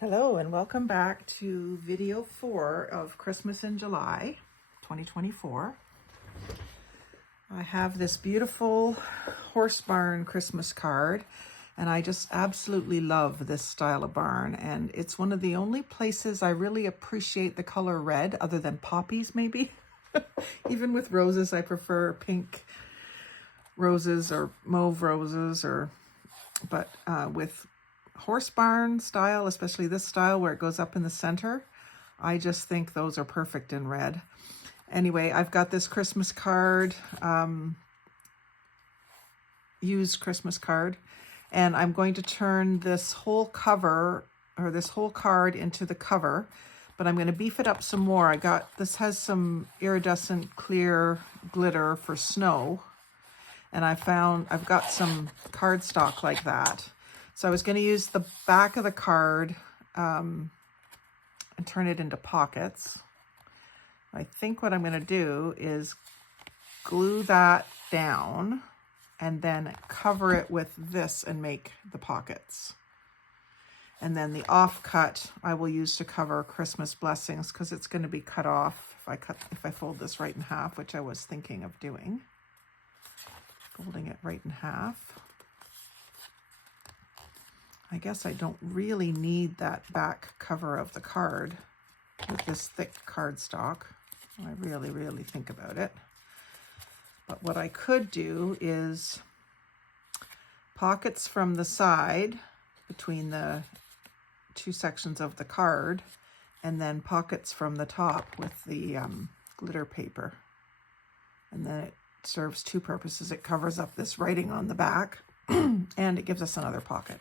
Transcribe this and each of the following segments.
Hello and welcome back to video 4 of Christmas in July 2024. I have this beautiful horse barn Christmas card and I just absolutely love this style of barn, and it's one of the only places I really appreciate the color red, other than poppies maybe. Even with roses I prefer pink roses or mauve roses, but with horse barn style, especially this style where it goes up in the center, I just think those are perfect in red. Anyway, I've got this Christmas card, used Christmas card, and I'm going to turn this whole cover, or this whole card, into the cover, but I'm going to beef it up some more. This has some iridescent clear glitter for snow, and I've got some cardstock like that. So I was going to use the back of the card and turn it into pockets. I think what I'm going to do is glue that down and then cover it with this and make the pockets. And then the offcut I will use to cover Christmas blessings, because it's going to be cut off if I fold this right in half, which I was thinking of doing. Folding it right in half. I guess I don't really need that back cover of the card with this thick cardstock. I really think about it. But what I could do is pockets from the side between the two sections of the card, and then pockets from the top with the glitter paper. And then it serves two purposes. It covers up this writing on the back and it gives us another pocket.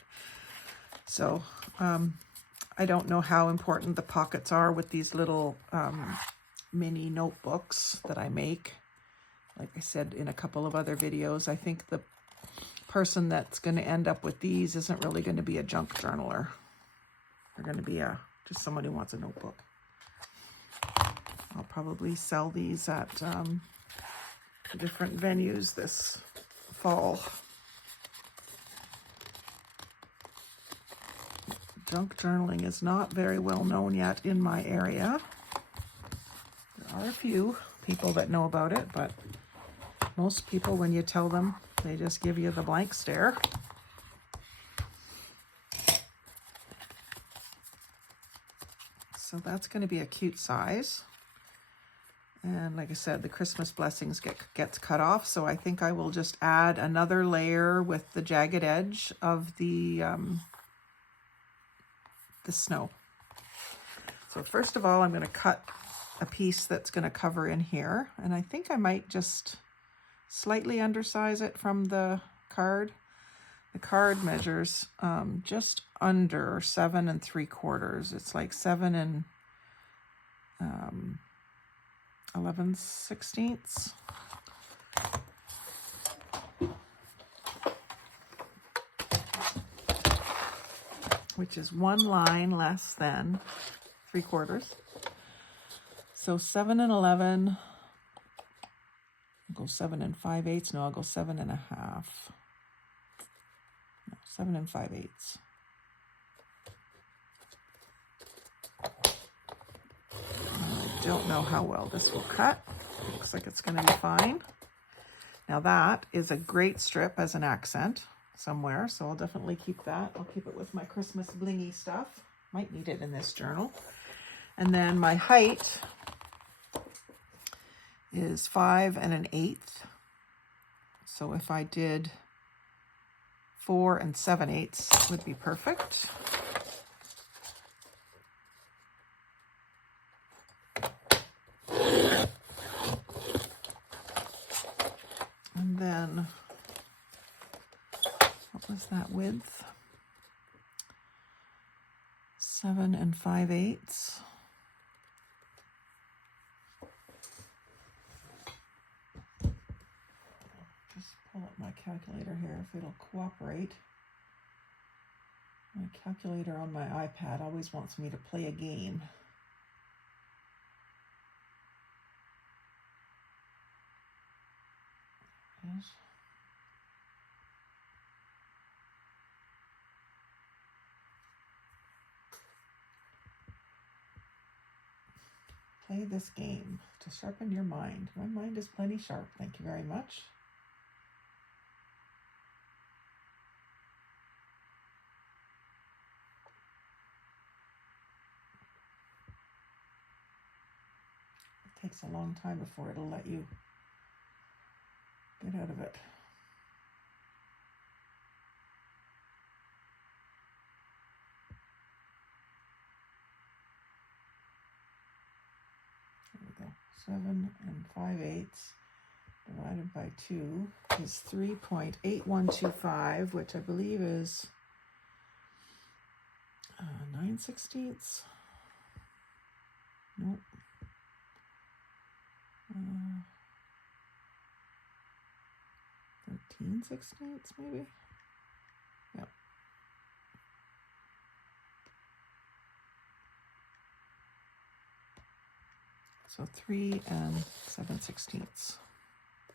So I don't know how important the pockets are with these little mini notebooks that I make. Like I said in a couple of other videos, I think the person that's going to end up with these isn't really going to be a junk journaler. They're going to be just someone who wants a notebook. I'll probably sell these at different venues this fall. Junk journaling is not very well known yet in my area. There are a few people that know about it, but most people, when you tell them, they just give you the blank stare. So that's going to be a cute size. And like I said, the Christmas blessings gets cut off, so I think I will just add another layer with the jagged edge of the snow. So first of all, I'm going to cut a piece that's going to cover in here, and I think I might just slightly undersize it from the card. The card measures just under 7 3/4. It's like 7 11/16. Which is one line less than 3/4. So 7 11. I'll go 7 5/8. No, I'll go 7 1/2. No, 7 5/8. I don't know how well this will cut. Looks like it's going to be fine. Now that is a great strip as an accent somewhere, so I'll definitely keep that. I'll keep it with my Christmas blingy stuff. Might need it in this journal. And then my height is 5 1/8. So if I did 4 7/8 would be perfect. And then what was that width? 7 5/8. Just pull up my calculator here if it'll cooperate. My calculator on my iPad always wants me to play a game. Yes. play this game to sharpen your mind. My mind is plenty sharp. Thank you very much. It takes a long time before it'll let you get out of it. There we go. 7 5/8 divided by 2 is 3.8125, which I believe is 9/16. Nope. 13/16 maybe? Yep. So 3 7/16,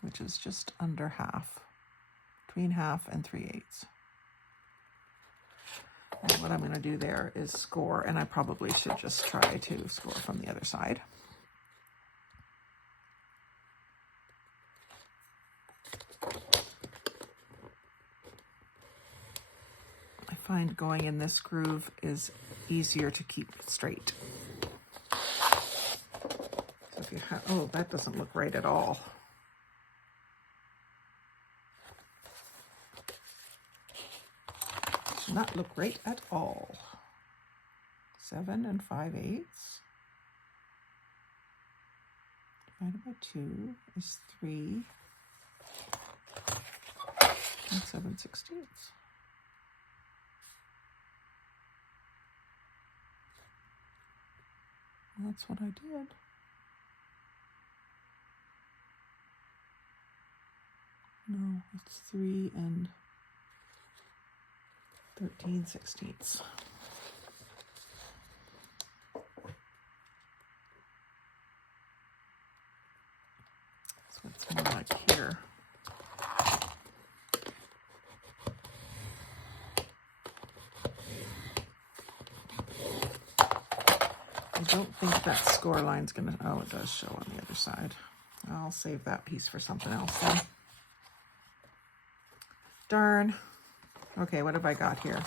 which is just under half, between half and 3/8. And what I'm going to do there is score, and I probably should just try to score from the other side. I find going in this groove is easier to keep straight. So if you have, oh, that doesn't look right at all. Does not look right at all. 7 5/8 divided by 2 is 3 7/16. That's what I did. No, it's 3 13/16. So it's more like here. I don't think that score line's gonna, oh, it does show on the other side. I'll save that piece for something else then. Darn. Okay, what have I got here?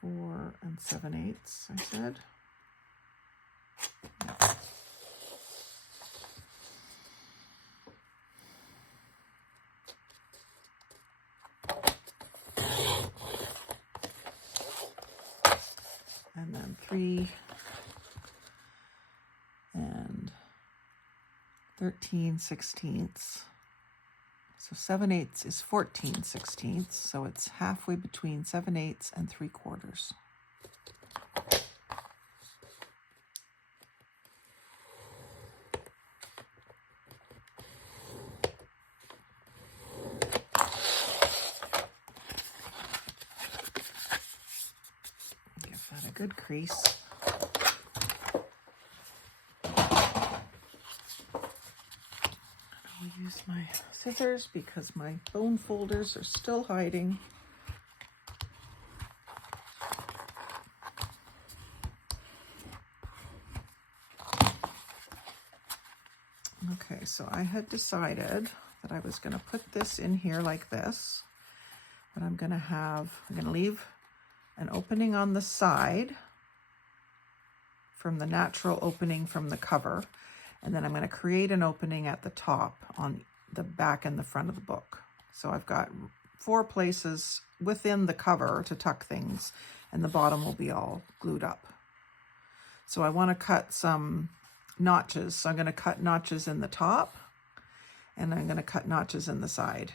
Four 7/8, I said. Yeah. And then 3 13/16. So 7/8 is 14/16. So it's halfway between 7/8 and 3/4. Give that a good crease. Use my scissors because my bone folders are still hiding. Okay, so I had decided that I was going to put this in here like this, but I'm going to leave an opening on the side from the natural opening from the cover. And then I'm going to create an opening at the top on the back and the front of the book. So I've got 4 places within the cover to tuck things, and the bottom will be all glued up. So I want to cut some notches. So I'm going to cut notches in the top, and I'm going to cut notches in the side.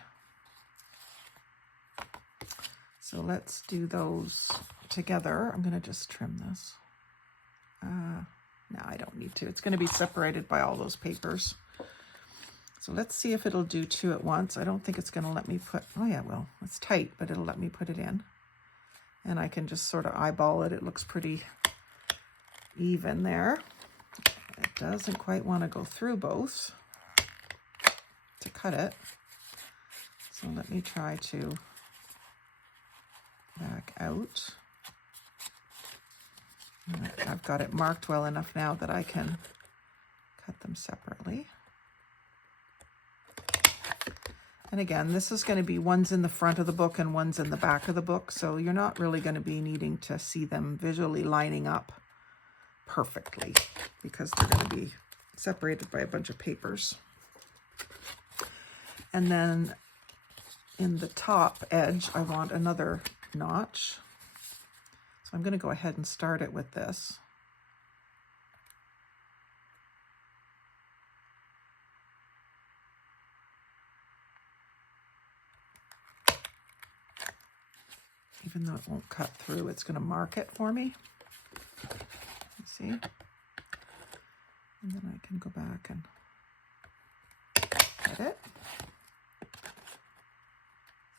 So let's do those together. I'm going to just trim this. No, I don't need to. It's going to be separated by all those papers. So let's see if it'll do 2 at once. I don't think it's going to let me put, oh yeah, well, it's tight, but it'll let me put it in. And I can just sort of eyeball it. It looks pretty even there. It doesn't quite want to go through both to cut it. So let me try to back out. I've got it marked well enough now that I can cut them separately. And again, this is going to be one's in the front of the book and one's in the back of the book, so you're not really going to be needing to see them visually lining up perfectly because they're going to be separated by a bunch of papers. And then in the top edge, I want another notch. So I'm going to go ahead and start it with this. Even though it won't cut through, it's going to mark it for me. See? And then I can go back and cut it.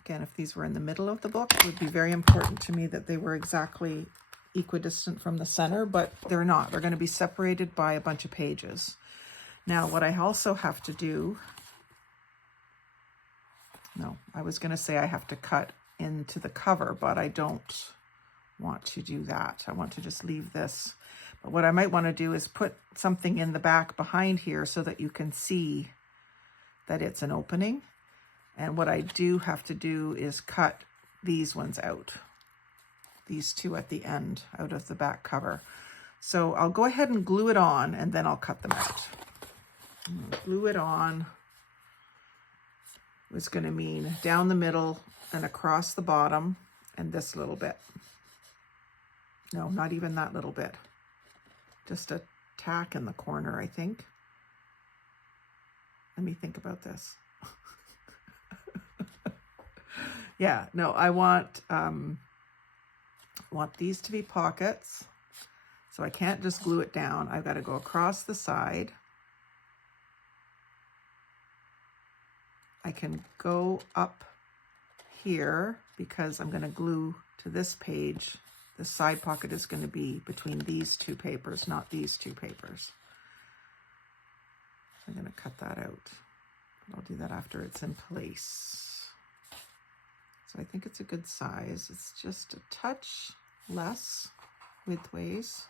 Again, if these were in the middle of the book, it would be very important to me that they were exactly equidistant from the center, but they're not. They're going to be separated by a bunch of pages. Now, what I also have to do, no, I was going to say I have to cut into the cover, but I don't want to do that. I want to just leave this. But what I might want to do is put something in the back behind here so that you can see that it's an opening. And what I do have to do is cut these ones out. These two at the end out of the back cover. So I'll go ahead and glue it on and then I'll cut them out. Glue it on is going to mean down the middle and across the bottom and this little bit. No, not even that little bit. Just a tack in the corner, I think. Let me think about this. Yeah, no, I want these to be pockets. So I can't just glue it down. I've got to go across the side. I can go up here because I'm going to glue to this page. The side pocket is going to be between these two papers, not these two papers. I'm going to cut that out. I'll do that after it's in place. So I think it's a good size. It's just a touch less widthways.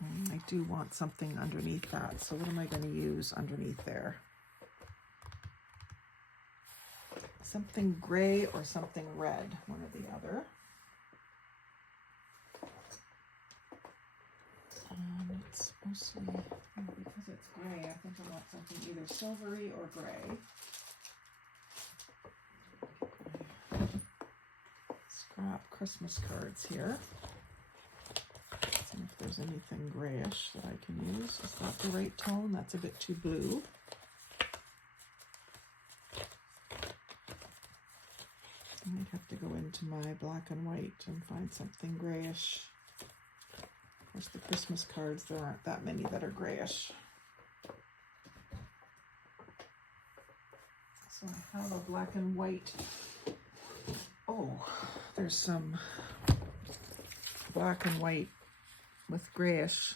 And I do want something underneath that. So what am I going to use underneath there? Something gray or something red, one or the other. It's mostly, because it's gray, I think I want something either silvery or gray. Scrap Christmas cards here. See if there's anything grayish that I can use. Is that the right tone? That's a bit too blue. I might have to go into my black and white and find something grayish. Of course, the Christmas cards, there aren't that many that are grayish. So I have a black and white. Oh, there's some black and white with grayish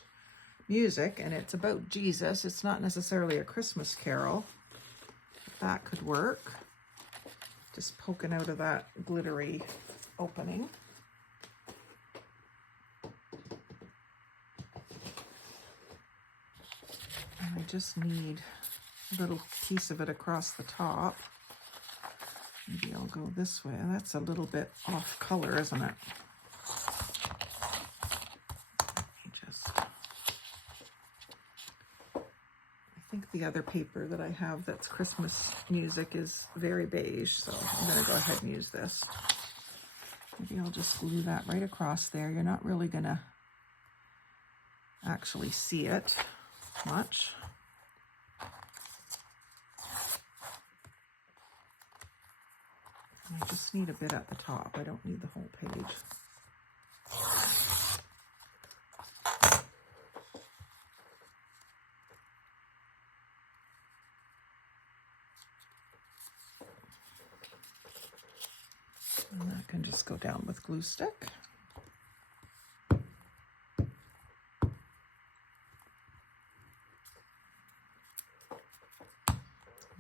music, and it's about Jesus. It's not necessarily a Christmas carol. That could work. Just poking out of that glittery opening. And I just need a little piece of it across the top. Maybe I'll go this way. That's a little bit off color, isn't it? I think the other paper that I have that's Christmas music is very beige, so I'm going to go ahead and use this. Maybe I'll just glue that right across there. You're not really going to actually see it much. I just need a bit at the top. I don't need the whole page. And that can just go down with glue stick.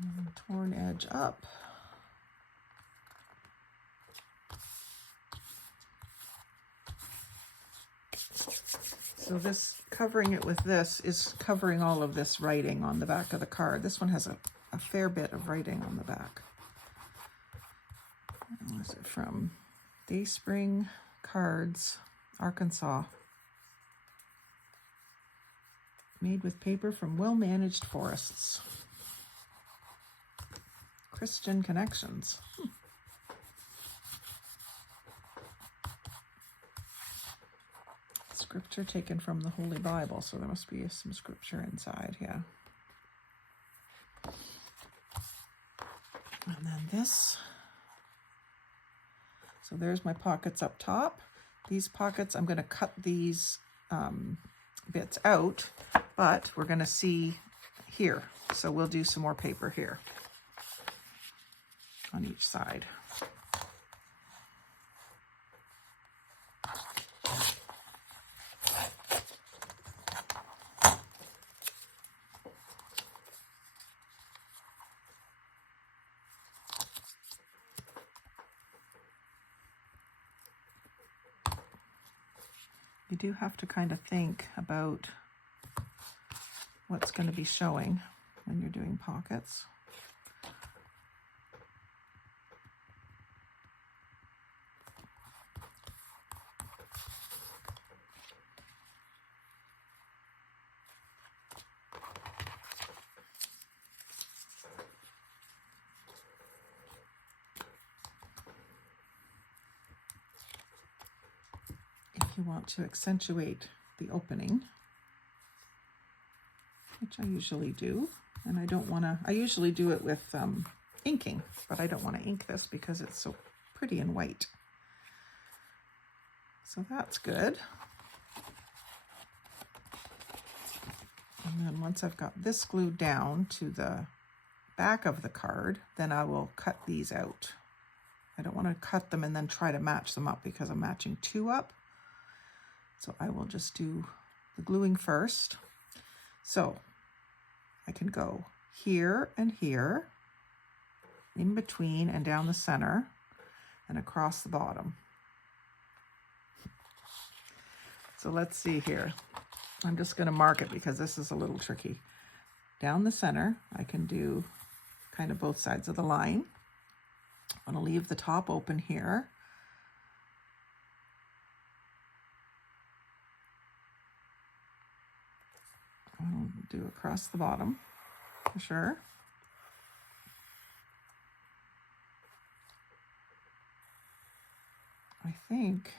And torn edge up. So this, covering it with this, is covering all of this writing on the back of the card. This one has a fair bit of writing on the back. Was it from Dayspring Cards, Arkansas? Made with paper from well-managed forests. Christian connections. Scripture taken from the Holy Bible, so there must be some scripture inside, yeah. And then this. So there's my pockets up top. These pockets, I'm going to cut these bits out, but we're going to see here. So we'll do some more paper here on each side. You do have to kind of think about what's going to be showing when you're doing pockets. You want to accentuate the opening, which I usually do, and I don't want to, I usually do it with inking, but I don't want to ink this because it's so pretty and white. So that's good. And then once I've got this glued down to the back of the card, then I will cut these out. I don't want to cut them and then try to match them up because I'm matching two up. So I will just do the gluing first. So I can go here and here, in between and down the center, and across the bottom. So let's see here. I'm just going to mark it because this is a little tricky. Down the center, I can do kind of both sides of the line. I'm going to leave the top open here. I'll do across the bottom for sure. I think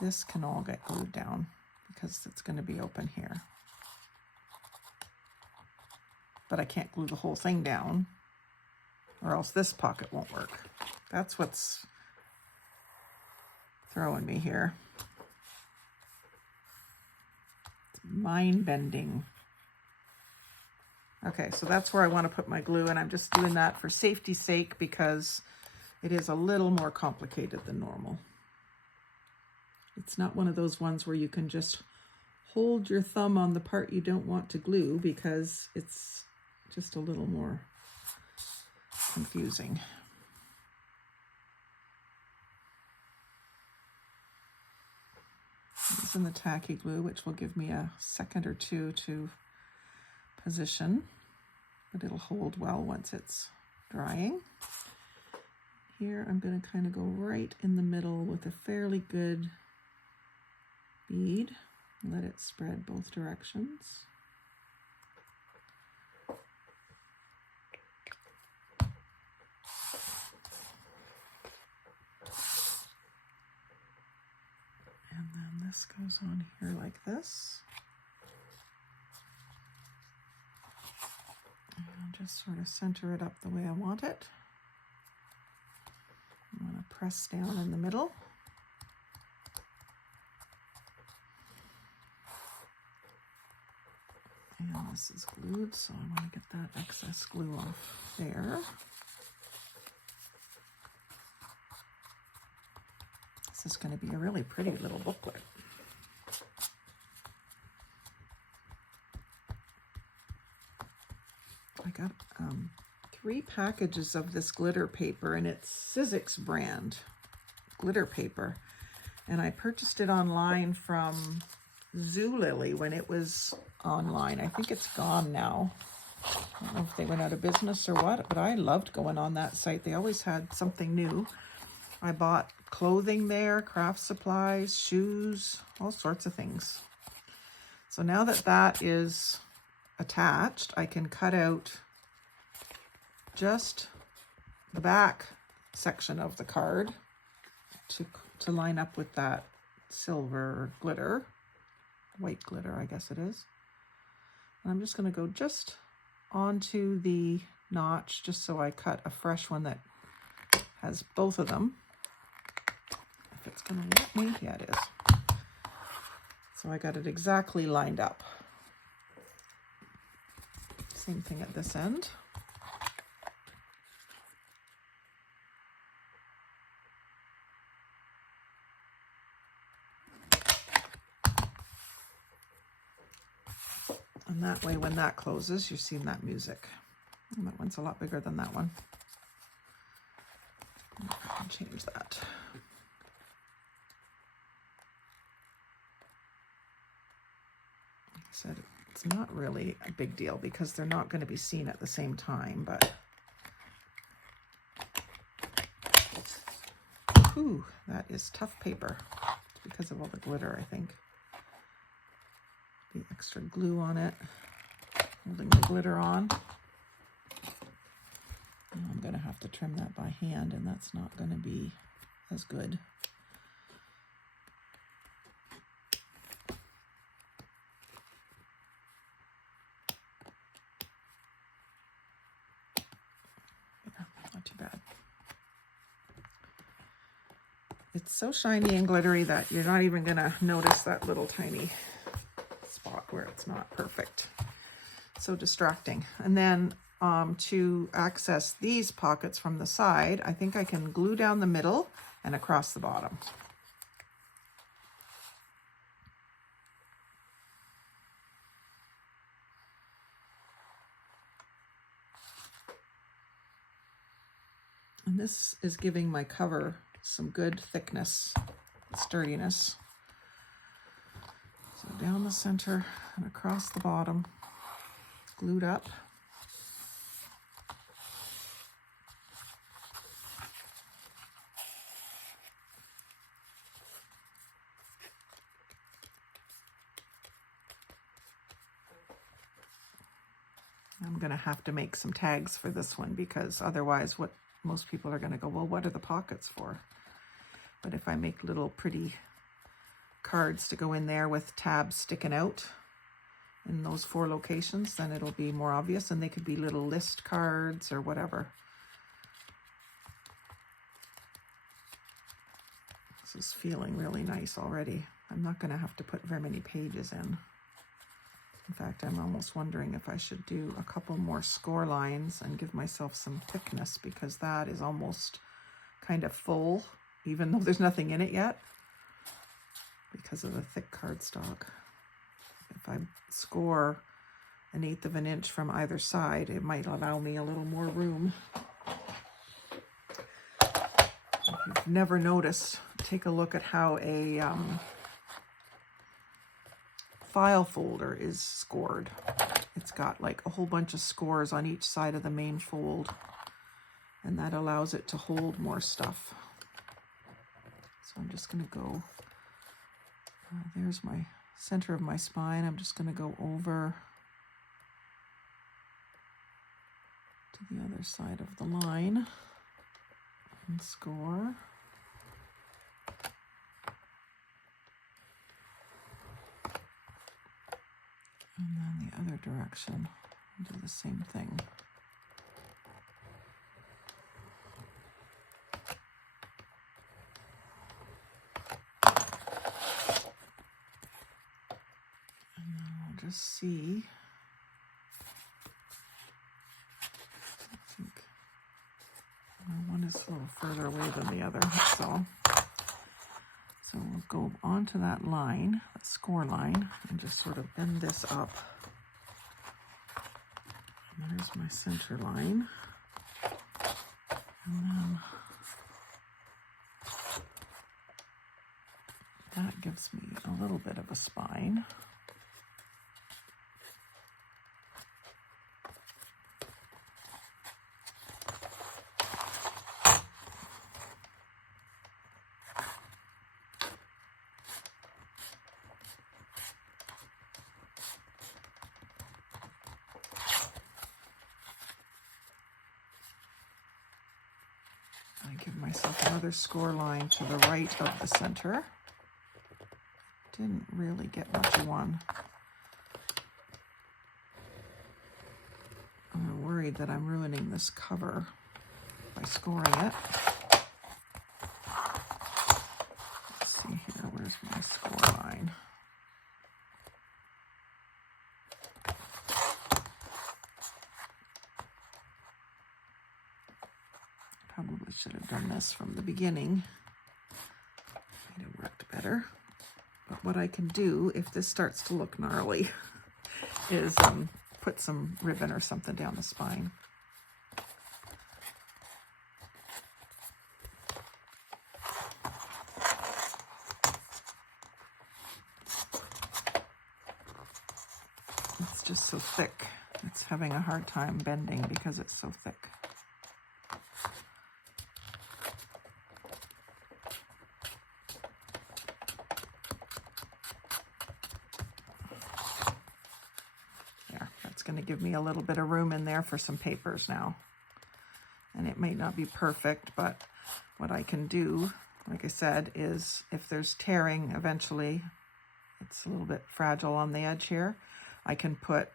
this can all get glued down because it's going to be open here. But I can't glue the whole thing down or else this pocket won't work. That's what's throwing me here. It's mind-bending. Okay, so that's where I want to put my glue, and I'm just doing that for safety's sake because it is a little more complicated than normal. It's not one of those ones where you can just hold your thumb on the part you don't want to glue because it's just a little more confusing. Using the tacky glue, which will give me a second or two to position, but it'll hold well once it's drying. Here I'm going to kind of go right in the middle with a fairly good bead. Let it spread both directions. And then this goes on here like this. And I'll just sort of center it up the way I want it. I'm going to press down in the middle. And this is glued, so I want to get that excess glue off there. This is going to be a really pretty little booklet. 3 packages of this glitter paper, and it's Sizzix brand glitter paper. And I purchased it online from Zulily when it was online. I think it's gone now. I don't know if they went out of business or what, but I loved going on that site. They always had something new. I bought clothing there, craft supplies, shoes, all sorts of things. So now that that is attached, I can cut out just the back section of the card to line up with that silver glitter, white glitter, I guess it is. And I'm just going to go just onto the notch, just so I cut a fresh one that has both of them. If it's going to let me, yeah, it is. So I got it exactly lined up. Same thing at this end. And that way, when that closes, you're seeing that music. And that one's a lot bigger than that one. I can change that. Like I said, it's not really a big deal because they're not going to be seen at the same time, but whew, that is tough paper. It's because of all the glitter, I think. The extra glue on it, holding the glitter on. And I'm going to have to trim that by hand, and that's not going to be as good. Yeah, not too bad. It's so shiny and glittery that you're not even going to notice that little tiny spot where it's not perfect. So distracting. And then to access these pockets from the side, I think I can glue down the middle and across the bottom. And this is giving my cover some good thickness, sturdiness. So down the center and across the bottom, glued up. I'm going to have to make some tags for this one because otherwise what most people are going to go, well, what are the pockets for? But if I make little pretty cards to go in there with tabs sticking out in those 4 locations, then it'll be more obvious, and they could be little list cards or whatever. This is feeling really nice already. I'm not going to have to put very many pages in. In fact, I'm almost wondering if I should do a couple more score lines and give myself some thickness, because that is almost kind of full, even though there's nothing in it yet, because of the thick cardstock. If I score 1/8 of an inch from either side, it might allow me a little more room. If you've never noticed, take a look at how a file folder is scored. It's got like a whole bunch of scores on each side of the main fold, and that allows it to hold more stuff. So I'm just going to go, there's my center of my spine. I'm just going to go over to the other side of the line and score. And then the other direction, do the same thing. And then we'll just see. I think one is a little further away than the other, that's all. So we'll go onto that line, that score line, and just sort of bend this up. And there's my center line. And then that gives me a little bit of a spine. I give myself another score line to the right of the center. Didn't really get much of one. I'm worried that I'm ruining this cover by scoring it. Let's see here, where's my score line? Probably should have done this from the beginning. Might have worked better. But what I can do, if this starts to look gnarly, is put some ribbon or something down the spine. It's just so thick. It's having a hard time bending because it's so thick. Going to give me a little bit of room in there for some papers now. And it may not be perfect, but what I can do, like I said, is if there's tearing eventually, it's a little bit fragile on the edge here, I can put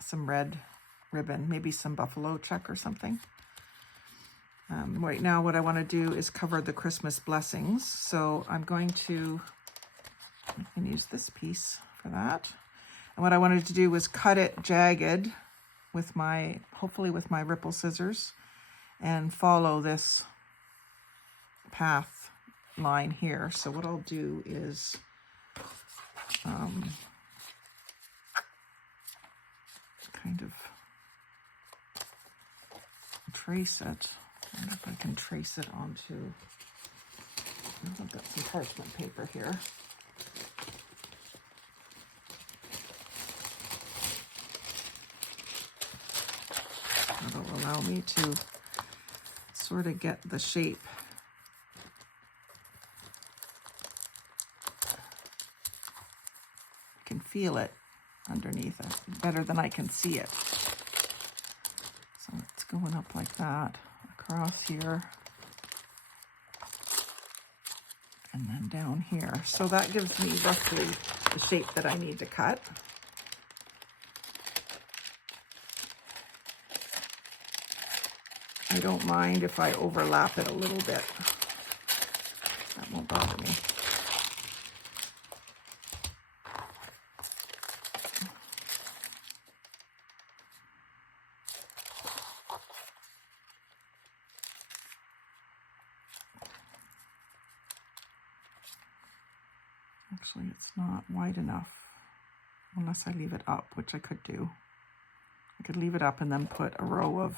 some red ribbon, maybe some buffalo check or something. Right now what I want to do is cover the Christmas blessings. So I'm going to, I can use this piece for that. And what I wanted to do was cut it jagged with my, hopefully with my ripple scissors, and follow this path line here. So what I'll do is kind of trace it. I wonder if I can trace it onto, I've got some parchment paper here. That'll allow me to sort of get the shape. I can feel it underneath it better than I can see it. So it's going up like that, across here, and then down here. So that gives me roughly the shape that I need to cut. I don't mind if I overlap it a little bit. That won't bother me. Actually, it's not wide enough unless I leave it up, which I could do. I could leave it up and then put a row of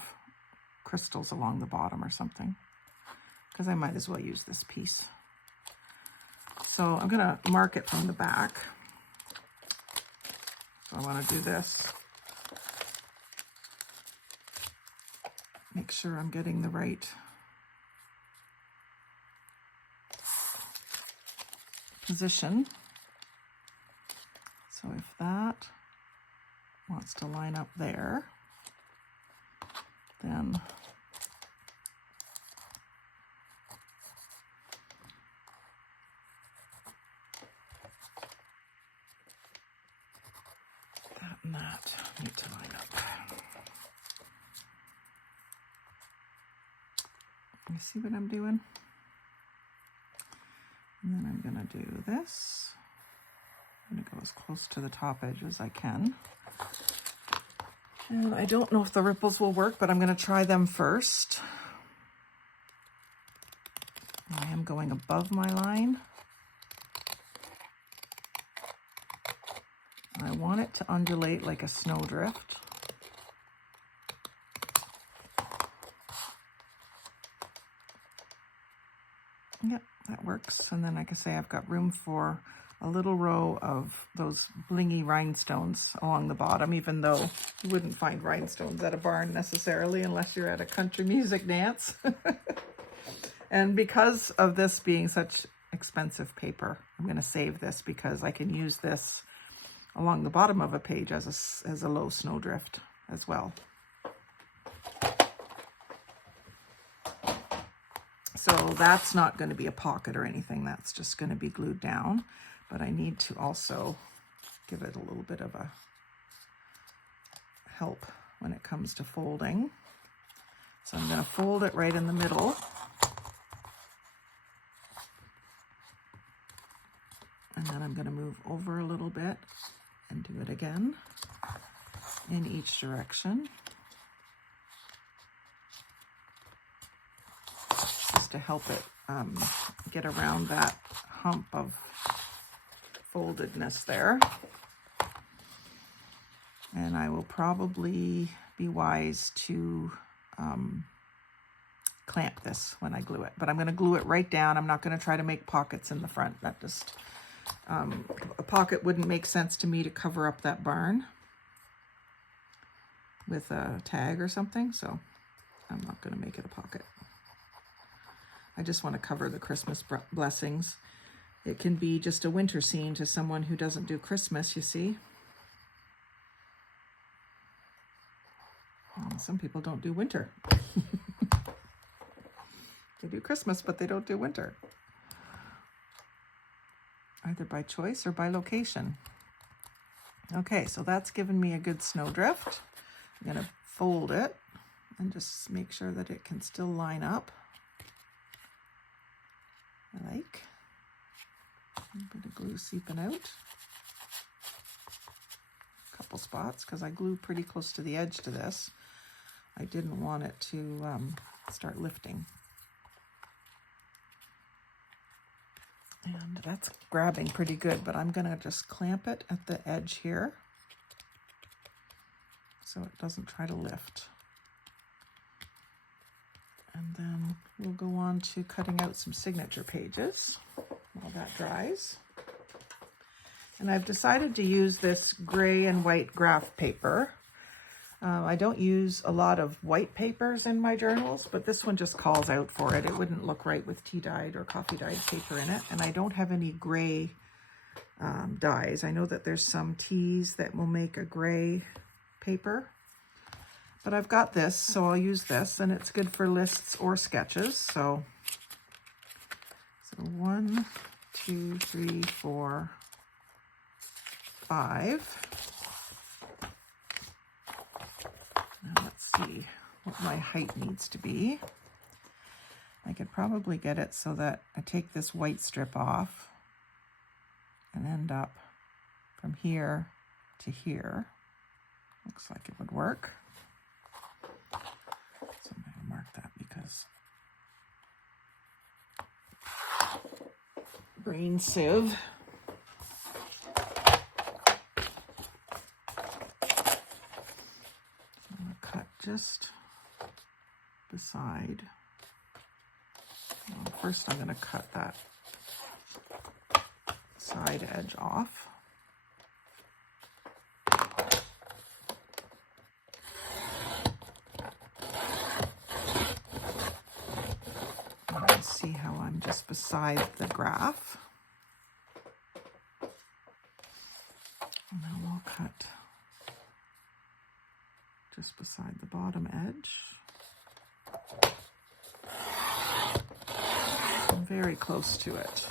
crystals along the bottom or something, because I might as well use this piece. So I'm going to mark it from the back. So I want to do this. Make sure I'm getting the right position. So if that wants to line up there, then that and that need to line up. You see what I'm doing? And then I'm going to do this. I'm going to go as close to the top edge as I can. And I don't know if the ripples will work, but I'm going to try them first. I am going above my line. I want it to undulate like a snowdrift. Yep, that works. And then like I say, I've got room for a little row of those blingy rhinestones along the bottom, even though you wouldn't find rhinestones at a barn necessarily unless you're at a country music dance. And because of this being such expensive paper, I'm going to save this because I can use this along the bottom of a page as a low snowdrift as well. So that's not going to be a pocket or anything. That's just going to be glued down. But I need to also give it a little bit of a help when it comes to folding. So I'm going to fold it right in the middle. And then I'm going to move over a little bit and do it again in each direction. Just to help it get around that hump of foldedness there. And I will probably be wise to clamp this when I glue it. But I'm going to glue it right down. I'm not going to try to make pockets in the front. That just... a pocket wouldn't make sense to me to cover up that barn with a tag or something, so I'm not going to make it a pocket. I just want to cover the Christmas blessings. It can be just a winter scene to someone who doesn't do Christmas, you see. Some people don't do winter. They do Christmas, but they don't do winter. Either by choice or by location. Okay, so that's given me a good snowdrift. I'm going to fold it and just make sure that it can still line up. I like. A bit of glue seeping out. A couple spots because I glued pretty close to the edge to this. I didn't want it to start lifting. And that's grabbing pretty good, but I'm going to just clamp it at the edge here so it doesn't try to lift. And then we'll go on to cutting out some signature pages while that dries. And I've decided to use this gray and white graph paper. I don't use a lot of white papers in my journals, but this one just calls out for it. It wouldn't look right with tea-dyed or coffee-dyed paper in it. And I don't have any gray dyes. I know that there's some teas that will make a gray paper, but I've got this, so I'll use this, and it's good for lists or sketches. So 1, 2, 3, 4, 5. Now let's see what my height needs to be. I could probably get it so that I take this white strip off and end up from here to here. Looks like it would work. So I'm going to mark that because brain sieve. Just beside. Well, first I'm going to cut that side edge off. And you see how I'm just beside the graph. And then we'll cut just beside the bottom edge. I'm very close to it.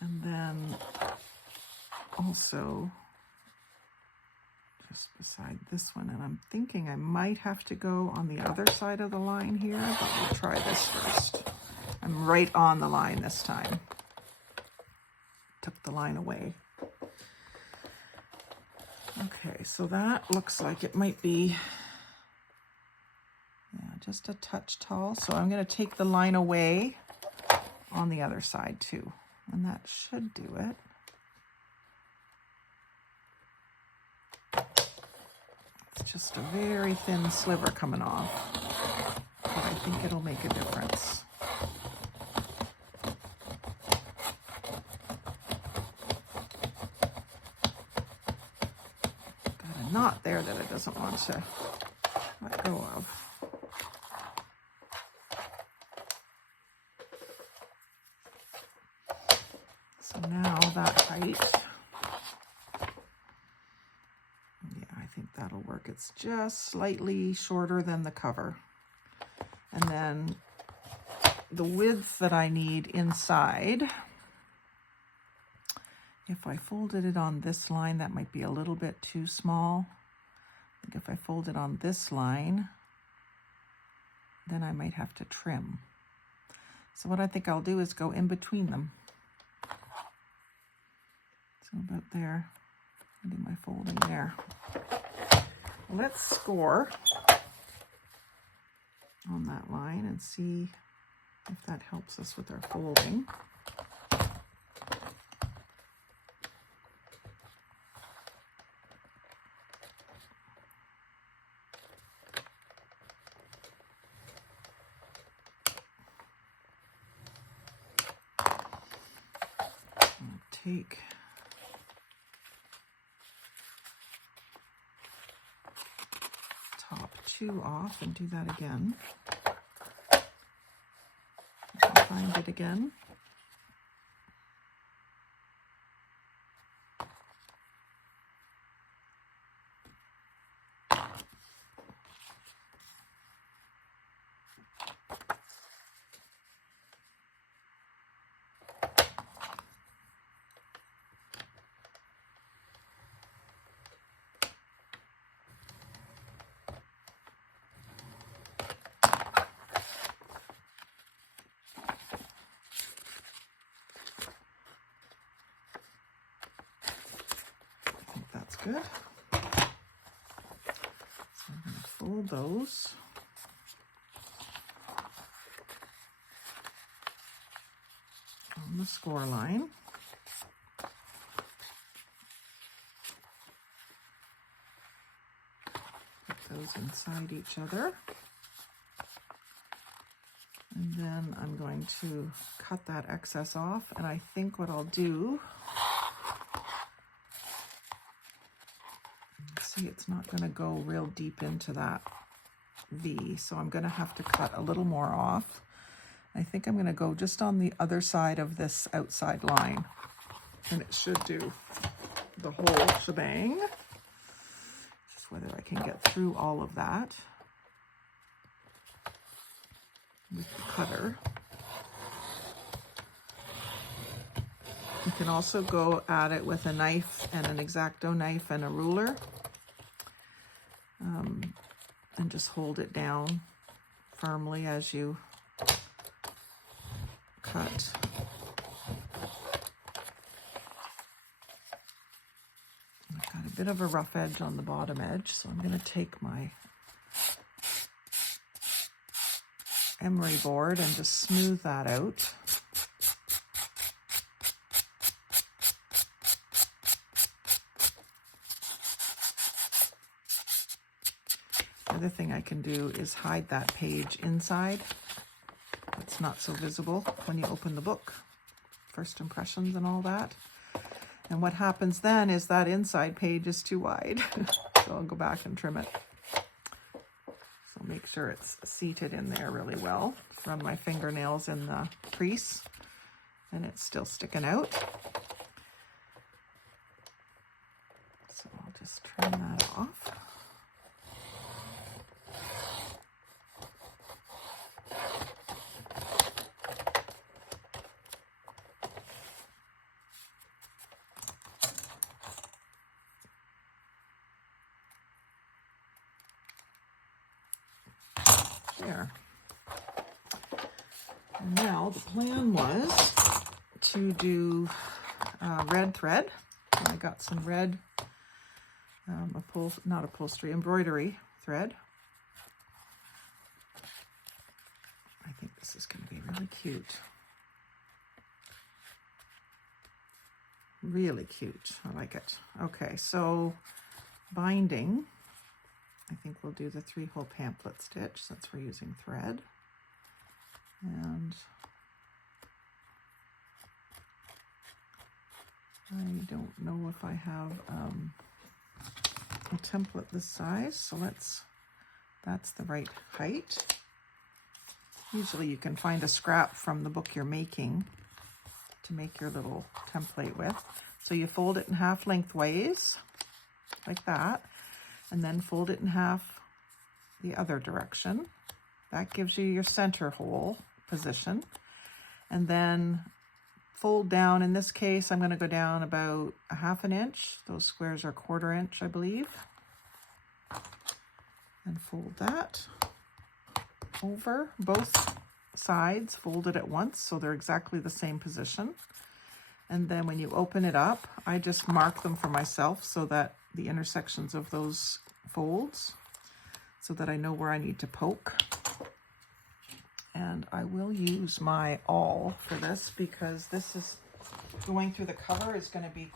And then also just beside this one, and I'm thinking I might have to go on the other side of the line here, but we'll try this first. I'm right on the line this time. Took the line away. Okay, so that looks like it might be, yeah, just a touch tall. So I'm going to take the line away on the other side too, and that should do it. It's just a very thin sliver coming off, but I think it'll make a difference. Got a knot there that it doesn't want to let go of. So now that height, yeah, I think that'll work. It's just slightly shorter than the cover. And then the width that I need inside, if I folded it on this line, that might be a little bit too small. I think if I fold it on this line, then I might have to trim. So what I think I'll do is go in between them. So about there, I do my folding there. Let's score on that line and see if that helps us with our folding. I'll take top 2 off and do that again. Find it again. Good. So I'm going to fold those. On the score line. Put those inside each other. And then I'm going to cut that excess off. And I think what I'll do, see, it's not going to go real deep into that V, so I'm going to have to cut a little more off. I think I'm going to go just on the other side of this outside line, and it should do the whole shebang. Just whether I can get through all of that with the cutter. You can also go at it with a knife and an X-Acto knife and a ruler. And just hold it down firmly as you cut. I've got a bit of a rough edge on the bottom edge, so I'm going to take my emery board and just smooth that out. The other thing I can do is hide that page inside. It's not so visible when you open the book. First impressions and all that. And what happens then is that inside page is too wide. So I'll go back and trim it. So make sure it's seated in there really well. Run my fingernails in the crease and it's still sticking out. So I'll just trim that off. There. And now the plan was to do red thread. I got some red, not upholstery, embroidery thread. I think this is going to be really cute. Really cute. I like it. Okay, so binding. I think we'll do the 3-hole pamphlet stitch since we're using thread. And I don't know if I have a template this size, so that's the right height. Usually you can find a scrap from the book you're making to make your little template with. So you fold it in half lengthways, like that, and then fold it in half the other direction. That gives you your center hole position. And then fold down. In this case, I'm going to go down about a half an inch. Those squares are 1/4 inch, I believe. And fold that over both sides, folded at once, so they're exactly the same position. And then when you open it up, I just mark them for myself so that the intersections of those folds, so that I know where I need to poke. And I will use my awl for this because this is going through the cover is going to be